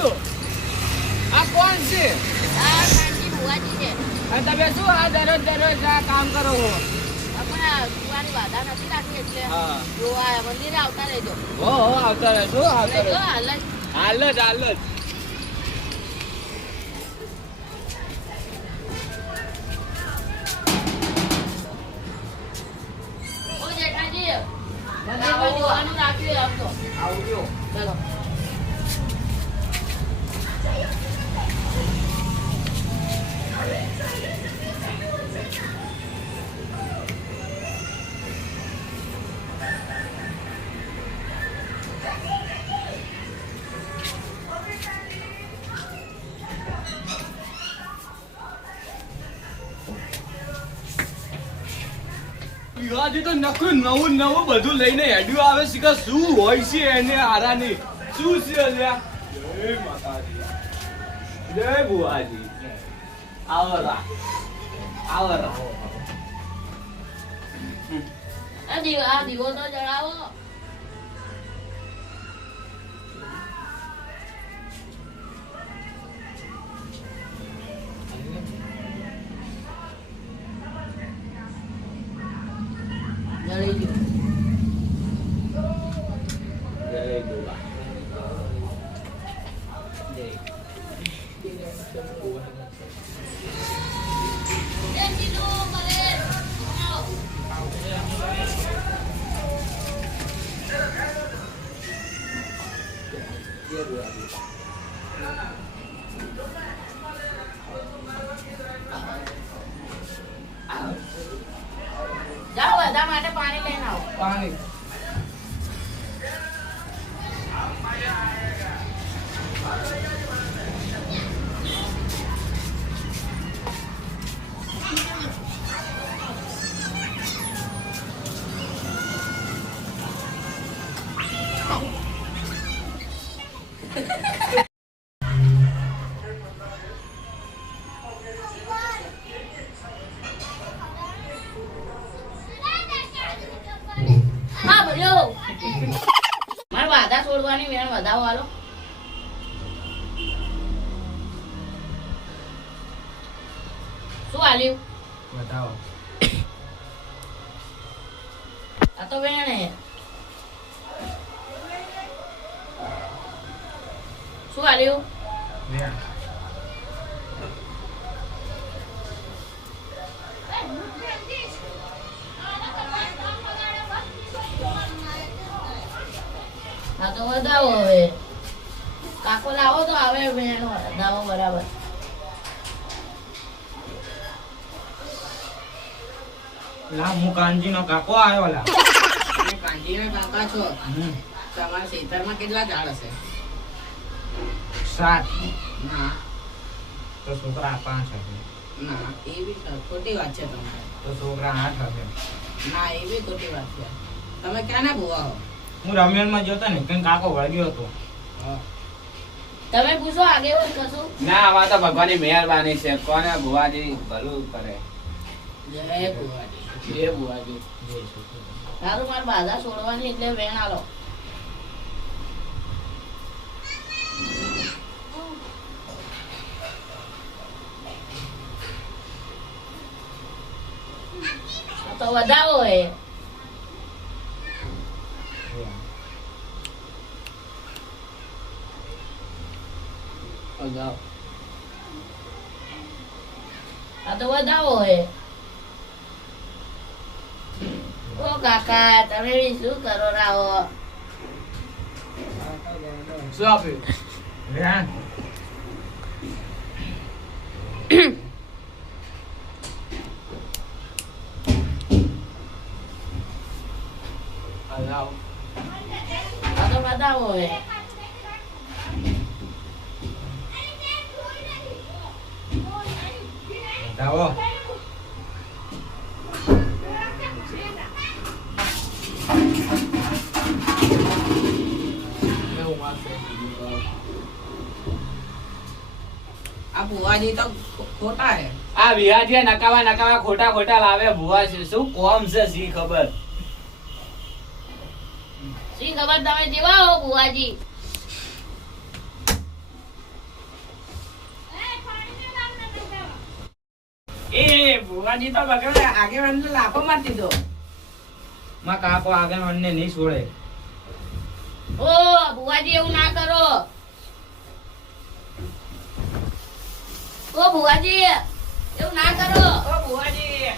છું. આ કોણ છે? આ કાંજી બુવાજી છે. અને તમે શું આ દરરોજ આ કામ કરો છો? આપણે કુવાની વાદા નથી રાખી એટલે હા. જોવા મંદિરે આવતા રહેજો. હો આવતા રહેજો આવતા રહેજો, રહેજો. હાલ જ. હાલ જ. ઓ જેઠાજી, મંદિરમાં જોવાનું રાખ્યું આમ તો. આવજો. ચલો. વિવાદી તો નકરું નવું બધું લઈને હેડ્યું આવે છે કે શું હોય છે એને હારાની શું છે અલ્યા? જય માતાજી, જય બુવાજી. આવરા આ દીવો તો જણાવો. જળી ગયો. જય બુવા. જાઓ બધા માટે પાણી લઈને આવો. પાણી હા બોલ્યો. મારે વાદા છોડવાની વેણ વધાવો હાલો. શું હાલ્યું? બતાવો. આ તો વેણ હે. શું હાલ્યું? હા તો વધાવો હવે. કાકો લાવો તો આવે વેણ વધાવો બરાબર. લા હું કાનજી નો કાકો આવ્યો લા. તમે કાંજીના કાકા છો. તમારા ખેતરમાં કેટલા ઝાડ હશે? 7 ના તો છોકરા 5 હશે. ના એ બી ખોટી વાત છે તમારે. તો છોકરા 8 હશે. ના એ બી ખોટી વાત છે. તમે ક્યાં ના ભૂવા હો? હું રમેલમાં જતો ને કઈ કાકો વળગ્યો હતો. તમે પૂછો આગેવાન કશું. ના આવા તો ભગવાનની મહેરબાની છે. કોને ભુવાજી ભલું કરે. જય ભુવાજી. જય ભુવાજી. તારું મારે બાધા છોડવાની એટલે વેણ આલો. તો વધાવો હે. જાઓ. આ તો વધાવો હે. ઓ કાકા તમે બી શું કરો રાવો? શું આપ્યું? વેણ જાઓ. આ તો વધાવો હે. બતાવો. એવું મારશે. આ ભુવાજી તો ખોટા હે. આ વિહાજી નકાવા ખોટા લાવે ભુવા છે. શું કોમ છે સી ખબર. શી ખબર તમે જેવા હો બુવાજી. ભુવાજી તો બગડે આગેવાનને લાફો મારી દીધો. માં કાકો આગળવાનને નહીં છોડે. ઓ ભુવાજી એવું ના કરો. ઓ ભુવાજી એવું ના કરો. ઓ ભુવાજી